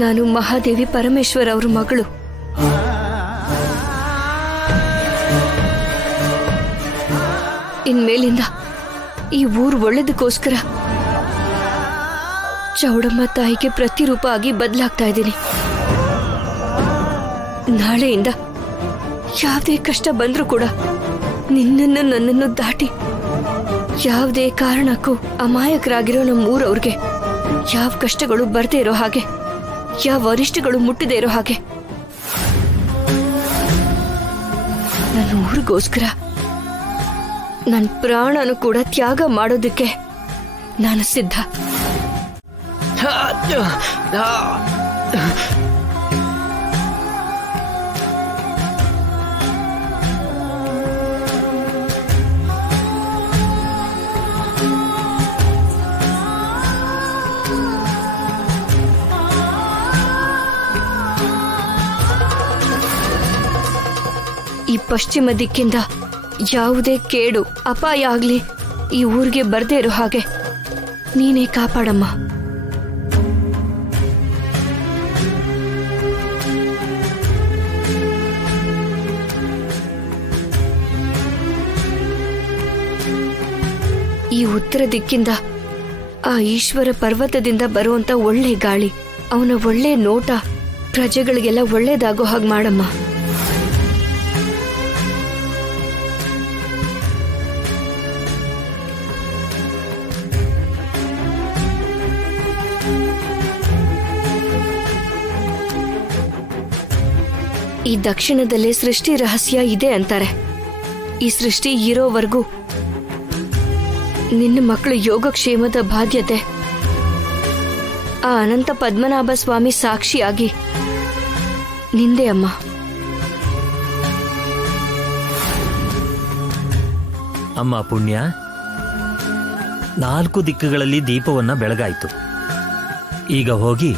ನಾನು ಮಹಾದೇವಿ ಪರಮೇಶ್ವರ್ ಅವ್ರ ಮಗಳು. ಇನ್ಮೇಲಿಂದ ಈ ಊರು ಒಳ್ಳೇದಕ್ಕೋಸ್ಕರ ಚೌಡಮ್ಮ ತಾಯಿಗೆ ಪ್ರತಿರೂಪ ಆಗಿ ಬದಲಾಗ್ತಾ ಇದ್ದೀನಿ. ನಾಳೆಯಿಂದ ಯಾವುದೇ ಕಷ್ಟ ಬಂದ್ರೂ ಕೂಡ ನಿನ್ನನ್ನು ನನ್ನನ್ನು ದಾಟಿ ಯಾವುದೇ ಕಾರಣಕ್ಕೂ ಅಮಾಯಕರಾಗಿರೋ ನಮ್ಮ ಊರವ್ರಿಗೆ ಯಾವ ಕಷ್ಟಗಳು ಬರ್ದೇ ಇರೋ ಹಾಗೆ, ಯಾವ ಅರಿಷ್ಟಗಳು ಮುಟ್ಟದೇ ಇರೋ ಹಾಗೆ ನನ್ನ ಊರಿಗೋಸ್ಕರ ನನ್ನ ಪ್ರಾಣನು ಕೂಡ ತ್ಯಾಗ ಮಾಡೋದಕ್ಕೆ ನಾನು ಸಿದ್ಧ. ಈ ಪಶ್ಚಿಮ ದಿಕ್ಕಿಂದ ಯಾವುದೇ ಕೇಡು ಅಪಾಯ ಆಗ್ಲಿ ಈ ಊರಿಗೆ ಬರ್ದೇ ಇರೋ ಹಾಗೆ ನೀನೇ ಕಾಪಾಡಮ್ಮ. ಈ ಉತ್ತರ ದಿಕ್ಕಿಂದ ಆ ಈಶ್ವರ ಪರ್ವತದಿಂದ ಬರುವಂತ ಒಳ್ಳೆ ಗಾಳಿ, ಅವನ ಒಳ್ಳೆ ನೋಟ ಪ್ರಜೆಗಳಿಗೆಲ್ಲ ಒಳ್ಳೇದಾಗೋ ಹಾಗೆ ಮಾಡಮ್ಮ. ಈ ದಕ್ಷಿಣದಲ್ಲೇ ಸೃಷ್ಟಿ ರಹಸ್ಯ ಇದೆ ಅಂತಾರೆ. ಈ ಸೃಷ್ಟಿ ಇರೋವರೆಗೂ ನಿನ್ನ ಮಕ್ಕಳ ಯೋಗಕ್ಷೇಮದ ಬಾಧ್ಯತೆ ಆ ಅನಂತ ಪದ್ಮನಾಭ ಸ್ವಾಮಿ ಸಾಕ್ಷಿಯಾಗಿ ನಿಂದೆ ಅಮ್ಮ. ಅಮ್ಮ ಪುಣ್ಯ, 4 ದಿಕ್ಕುಗಳಲ್ಲಿ ದೀಪವನ್ನ ಬೆಳಗಾಯ್ತು. ಈಗ ಹೋಗಿ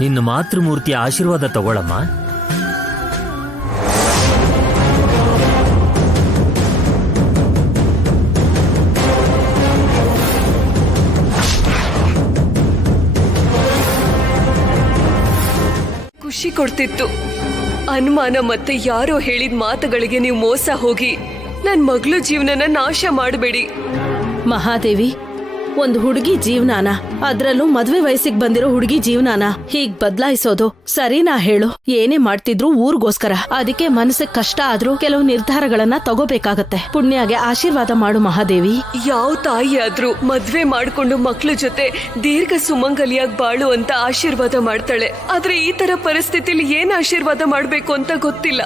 ನಿನ್ನ ಮಾತೃಮೂರ್ತಿಯ ಆಶೀರ್ವಾದ ತಗೊಳಮ್ಮ. ಖುಷಿ ಕೊಡ್ತಿತ್ತು. ಅನುಮಾನ ಮತ್ತೆ ಯಾರೋ ಹೇಳಿದ ಮಾತುಗಳಿಗೆ ನೀವು ಮೋಸ ಹೋಗಿ ನನ್ ಮಗಳು ಜೀವನನ ನಾಶ ಮಾಡಬೇಡಿ. ಮಹಾದೇವಿ, ಒಂದು ಹುಡುಗಿ ಜೀವನಾನ, ಅದ್ರಲ್ಲೂ ಮದ್ವೆ ವಯಸ್ಸಿಗೆ ಬಂದಿರೋ ಹುಡುಗಿ ಜೀವನಾನ ಹೀಗ್ ಬದಲಾಯಿಸೋದು ಸರಿನಾ ಹೇಳು? ಏನೇ ಮಾಡ್ತಿದ್ರು ಊರ್ಗೋಸ್ಕರ. ಅದಕ್ಕೆ ಮನಸ್ಸಿಗೆ ಕಷ್ಟ ಆದ್ರೂ ಕೆಲವು ನಿರ್ಧಾರಗಳನ್ನ ತಗೋಬೇಕಾಗತ್ತೆ. ಪುಣ್ಯಗೆ ಆಶೀರ್ವಾದ ಮಾಡು ಮಹಾದೇವಿ. ಯಾವ ತಾಯಿ ಆದ್ರೂ ಮದ್ವೆ ಮಾಡ್ಕೊಂಡು ಮಕ್ಳ ಜೊತೆ ದೀರ್ಘ ಸುಮಂಗಲಿಯಾಗಿ ಬಾಳು ಅಂತ ಆಶೀರ್ವಾದ ಮಾಡ್ತಾಳೆ. ಆದ್ರೆ ಈ ತರ ಪರಿಸ್ಥಿತಿಲಿ ಏನ್ ಆಶೀರ್ವಾದ ಮಾಡ್ಬೇಕು ಅಂತ ಗೊತ್ತಿಲ್ಲ.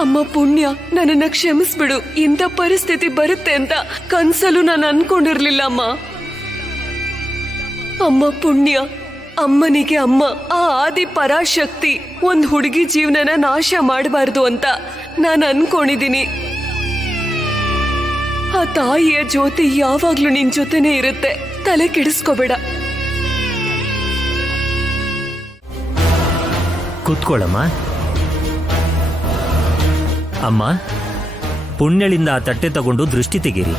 ಅಮ್ಮ ಪುಣ್ಯ, ನನ್ನನ್ನ ಕ್ಷಮಿಸ್ಬಿಡು. ಇಂಥ ಪರಿಸ್ಥಿತಿ ಬರುತ್ತೆ ಅಂತ ಕನ್ಸಲು ನಾನು ಅನ್ಕೊಂಡಿರ್ಲಿಲ್ಲ ಅಮ್ಮ. ಅಮ್ಮ ಪುಣ್ಯ, ಅಮ್ಮನಿಗೆ ಅಮ್ಮ ಆ ಆದಿ ಪರಾಶಕ್ತಿ ಒಂದ್ ಹುಡುಗಿ ಜೀವನನ ನಾಶ ಮಾಡಬಾರ್ದು ಅಂತ ನಾನು ಅನ್ಕೊಂಡಿದ್ದೀನಿ. ಆ ತಾಯಿಯ ಜ್ಯೋತಿ ಯಾವಾಗ್ಲೂ ನಿನ್ ಜೊತೆನೇ ಇರುತ್ತೆ, ತಲೆ ಕೆಡಿಸ್ಕೋಬೇಡ. ಕೂತ್ಕೊಳ್ಳಮ್ಮ. ಅಮ್ಮ, ಪುಣ್ಯಳಿಂದ ಆ ತಟ್ಟೆ ತಗೊಂಡು ದೃಷ್ಟಿ ತೆಗೀರಿ.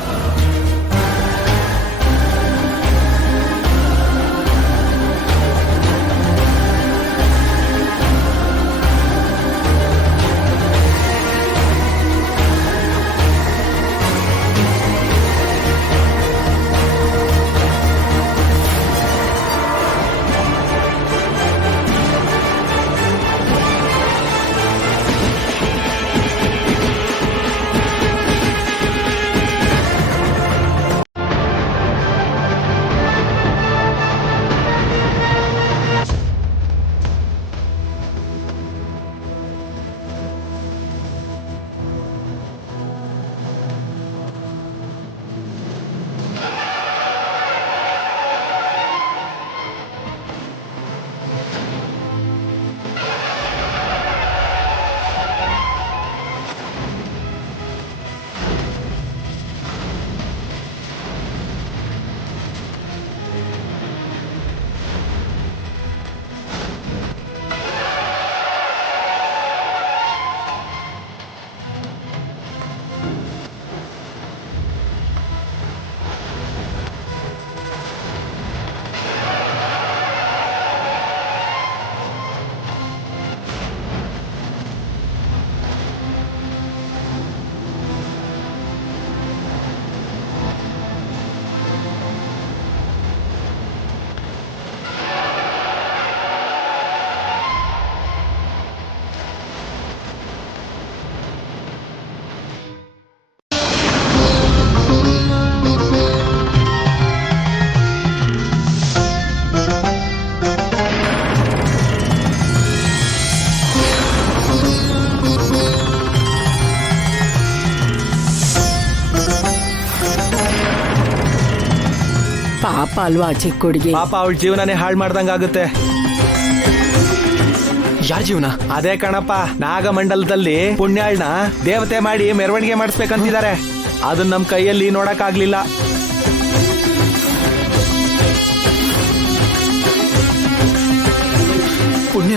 ಪಾಪ ಅಲ್ವಾ ಆ ಚಿಕ್ಕ ಹುಡುಗಿ. ಪಾಪ ಅವಳ ಜೀವನನೇ ಹಾಳು ಮಾಡ್ದಂಗಾಗುತ್ತೆ. ಯಾರ ಜೀವನ? ಅದೇ ಕಣಪ್ಪ, ನಾಗಮಂಡಲದಲ್ಲಿ ಪುಣ್ಯಾಳ್ನ ದೇವತೆ ಮಾಡಿ ಮೆರವಣಿಗೆ ಮಾಡಿಸ್ಬೇಕಂತಿದ್ದಾರೆ. ಅದನ್ನ ನಮ್ ಕೈಯಲ್ಲಿ ನೋಡಕ್ ಆಗ್ಲಿಲ್ಲ. ಪುಣ್ಯ